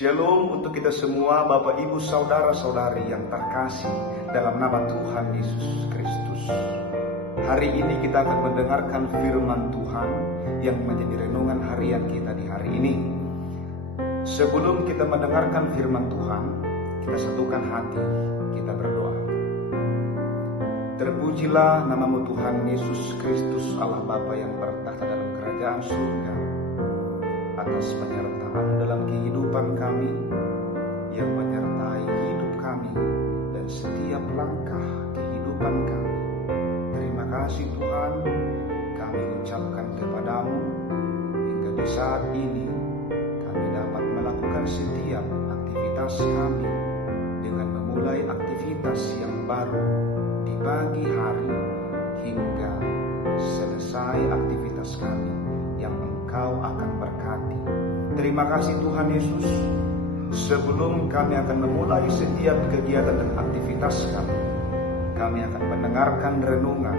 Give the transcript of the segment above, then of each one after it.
Shalom untuk kita semua, Bapak, Ibu, Saudara-saudari yang terkasih dalam nama Tuhan Yesus Kristus. Hari ini kita akan mendengarkan firman Tuhan yang menjadi renungan harian kita di hari ini. Sebelum kita mendengarkan firman Tuhan, kita satukan hati, kita berdoa. Terpujilah namamu Tuhan Yesus Kristus, Allah Bapa yang bertahta dalam kerajaan surga, atas penyertaan dalam kehidupan kami, yang menyertai hidup kami dan setiap langkah kehidupan kami. Terima kasih Tuhan, kami ucapkan kepadamu hingga di saat ini kami dapat melakukan setiap aktivitas kami dengan memulai aktivitas yang baru di pagi hari hingga selesai aktivitas kami yang Engkau akan berkati. Terima kasih Tuhan Yesus. Sebelum kami akan memulai setiap kegiatan dan aktivitas kami akan mendengarkan renungan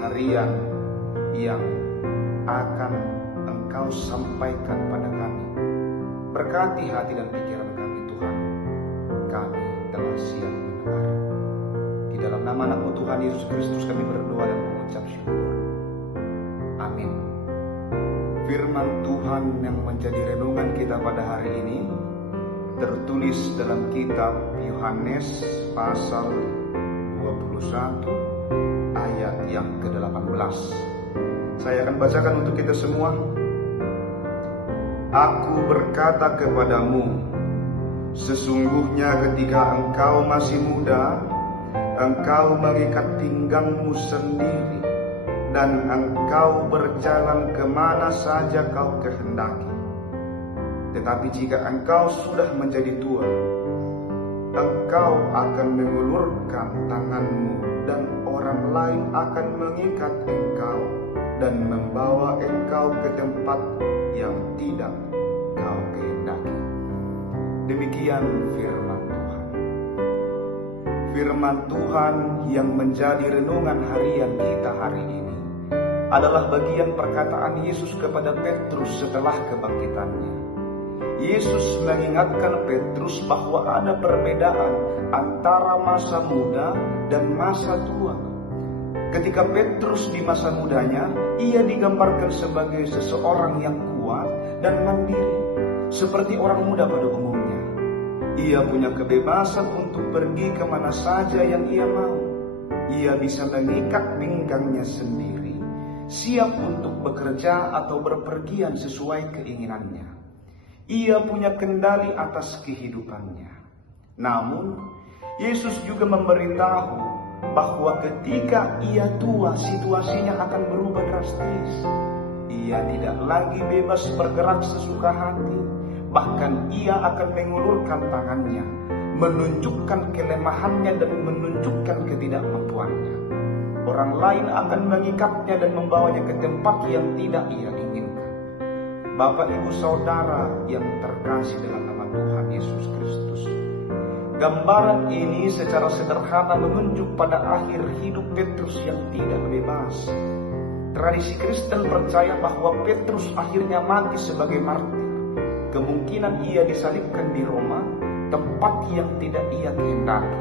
harian yang akan Engkau sampaikan pada kami. Berkati hati dan pikiran kami Tuhan. Kami telah siap mendengar. Di dalam nama anak-Mu Tuhan Yesus Kristus kami berdoa dan mengucap syukur. Amin. Firman Tuhan yang menjadi renungan kita pada hari ini tertulis dalam kitab Yohanes pasal 21 ayat yang ke-18. Saya akan bacakan untuk kita semua. Aku berkata kepadamu, sesungguhnya ketika engkau masih muda, engkau mengikat pinggangmu sendiri, dan engkau berjalan kemana saja kau kehendaki. Tetapi jika engkau sudah menjadi tua, engkau akan mengulurkan tanganmu, dan orang lain akan mengikat engkau dan membawa engkau ke tempat yang tidak kau kehendaki. Demikian firman Tuhan. Firman Tuhan yang menjadi renungan harian kita hari ini adalah bagian perkataan Yesus kepada Petrus setelah kebangkitannya. Yesus mengingatkan Petrus bahwa ada perbedaan antara masa muda dan masa tua. Ketika Petrus di masa mudanya, ia digambarkan sebagai seseorang yang kuat dan mandiri, seperti orang muda pada umumnya. Ia punya kebebasan untuk pergi kemana saja yang ia mau. Ia bisa mengikat pinggangnya sendiri, siap untuk bekerja atau berpergian sesuai keinginannya. Ia punya kendali atas kehidupannya. Namun, Yesus juga memberitahu bahwa ketika ia tua, situasinya akan berubah drastis. Ia tidak lagi bebas bergerak sesuka hati. Bahkan ia akan mengulurkan tangannya, menunjukkan kelemahannya dan menunjukkan ketidakmampuannya. Orang lain akan mengikatnya dan membawanya ke tempat yang tidak ia inginkan. Bapak, Ibu, Saudara yang terkasih dalam nama Tuhan Yesus Kristus, gambaran ini secara sederhana menunjuk pada akhir hidup Petrus yang tidak bebas. Tradisi Kristen percaya bahwa Petrus akhirnya mati sebagai martir. Kemungkinan ia disalibkan di Roma, tempat yang tidak ia kehendaki.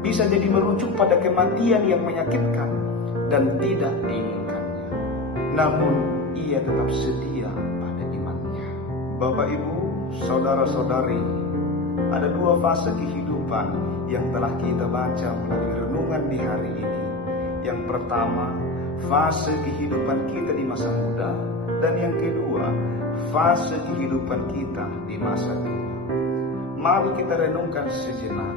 Bisa jadi merujuk pada kematian yang menyakitkan dan tidak diinginkannya. Namun ia tetap setia pada imannya. Bapak, Ibu, Saudara-saudari, ada dua fase kehidupan yang telah kita baca melalui renungan di hari ini. Yang pertama, fase kehidupan kita di masa muda, dan yang kedua, fase kehidupan kita di masa tua. Mari kita renungkan sejenak.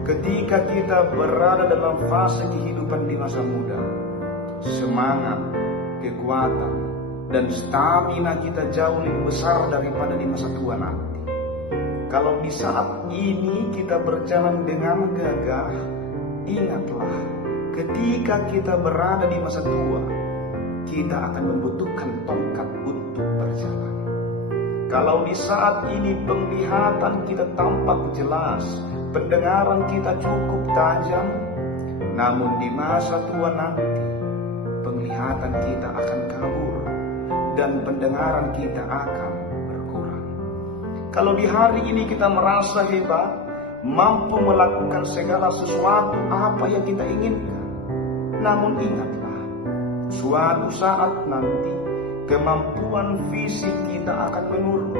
Ketika kita berada dalam fase kehidupan di masa muda, semangat, kekuatan, dan stamina kita jauh lebih besar daripada di masa tua nanti. Kalau di saat ini kita berjalan dengan gagah, ingatlah, ketika kita berada di masa tua, kita akan membutuhkan tongkat untuk berjalan. Kalau di saat ini penglihatan kita tampak jelas, pendengaran kita cukup tajam, namun di masa tua nanti, penglihatan kita akan kabur dan pendengaran kita akan berkurang. Kalau di hari ini kita merasa hebat, mampu melakukan segala sesuatu apa yang kita inginkan, namun ingatlah, suatu saat nanti kemampuan fisik kita akan menurun.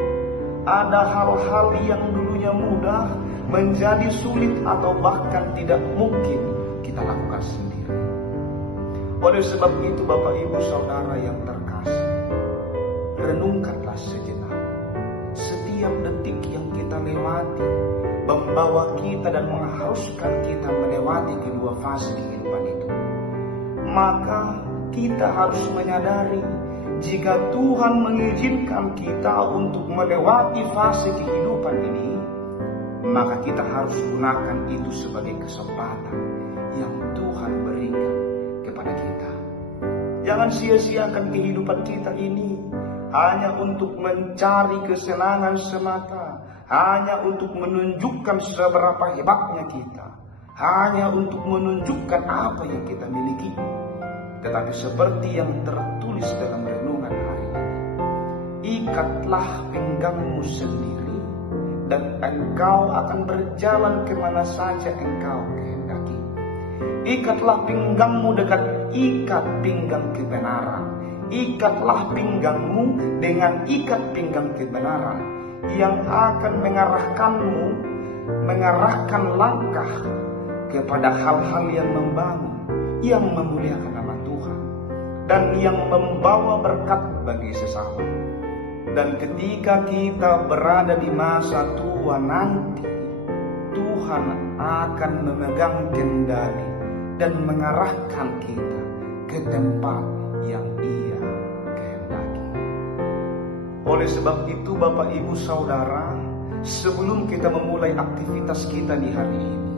Ada hal-hal yang dulunya mudah menjadi sulit atau bahkan tidak mungkin kita lakukan sendiri. Oleh sebab itu Bapak Ibu Saudara yang terkasih, renungkanlah sejenak. Setiap detik yang kita lewati membawa kita dan mengharuskan kita melewati kedua fase kehidupan itu. Maka kita harus menyadari, jika Tuhan mengizinkan kita untuk melewati fase kehidupan ini, maka kita harus gunakan itu sebagai kesempatan yang Tuhan berikan kepada kita. Jangan sia-siakan kehidupan kita ini hanya untuk mencari kesenangan semata, hanya untuk menunjukkan seberapa hebatnya kita, hanya untuk menunjukkan apa yang kita miliki. Tetapi seperti yang tertulis dalam renungan hari ini, ikatlah pinggangmu sendiri, dan engkau akan berjalan kemana saja engkau kehendaki. Ikatlah pinggangmu dengan ikat pinggang kebenaran. Ikatlah pinggangmu dengan ikat pinggang kebenaran yang akan mengarahkan langkah kepada hal-hal yang membangun, yang memuliakan nama Tuhan, dan yang membawa berkat bagi sesama. Dan ketika kita berada di masa tua nanti, Tuhan akan memegang kendali dan mengarahkan kita ke tempat yang Ia kehendaki. Oleh sebab itu Bapak Ibu Saudara, sebelum kita memulai aktivitas kita di hari ini,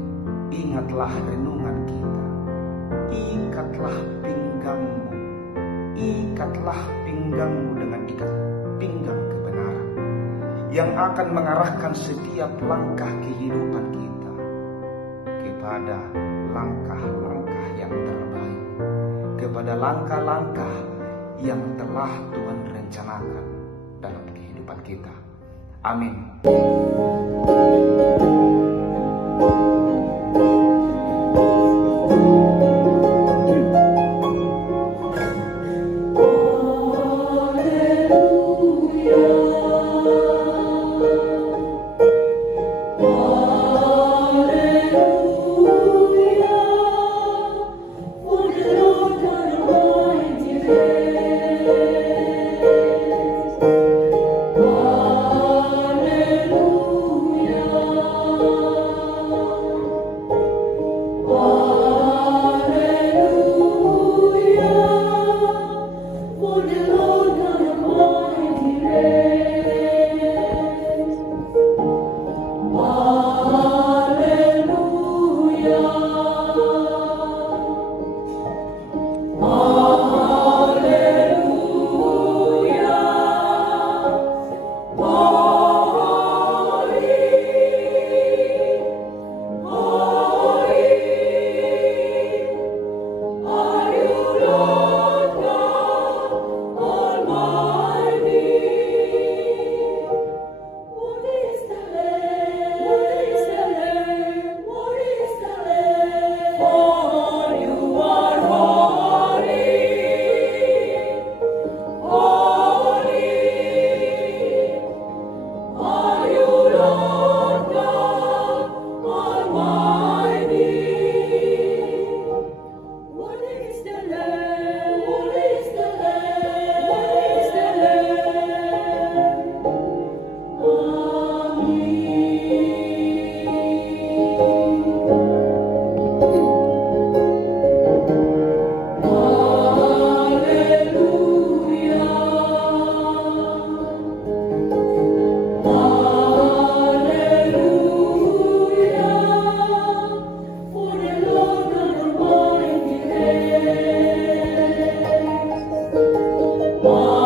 ingatlah renungan kita. Ikatlah pinggangmu dengan ikat pinggang kebenaran yang akan mengarahkan setiap langkah kehidupan kita kepada langkah-langkah yang terbaik, kepada langkah-langkah yang telah Tuhan rencanakan dalam kehidupan kita. Amin. Wow.